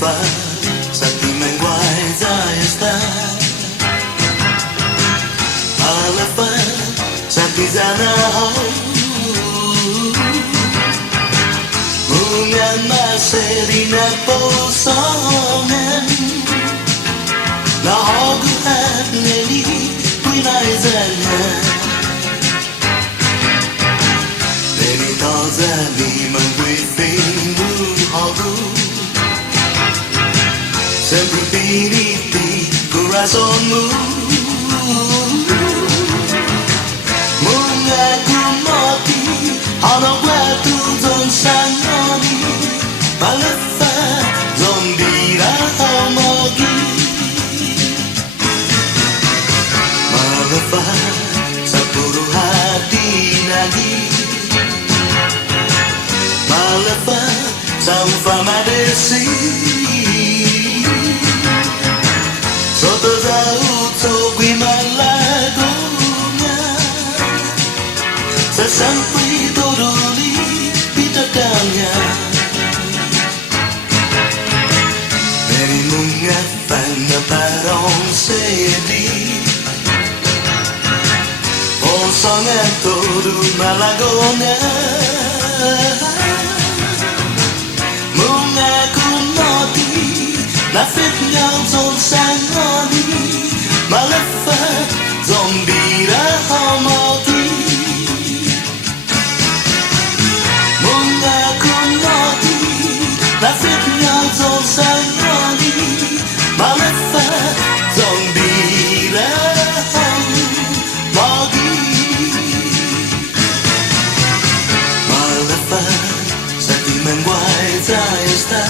Maleffa, sappiamo guai già sta. Maleffa, sappi già na Mungan maserina posonen Na hogu hat neli Kuinai zanya Neli tozali mangui fingu hogu Sempre piniti corazonmu Mungaku mati Ano guatu zon sangoni Maleffa zombira homogi Maleffa sepuluh hati lagi Maleffa sama desi Soto jauh togui malagunya Sesampai turuli bidadangnya Dari mengafan parong sedi Oh sangat turun malagonya Mengaku mati Nafitnya zon sangoni Maleffa zombira homogi Mengaku mati Nafitnya zon sangoni Maleffa zombira homogi Maleffa sentimen guai già sta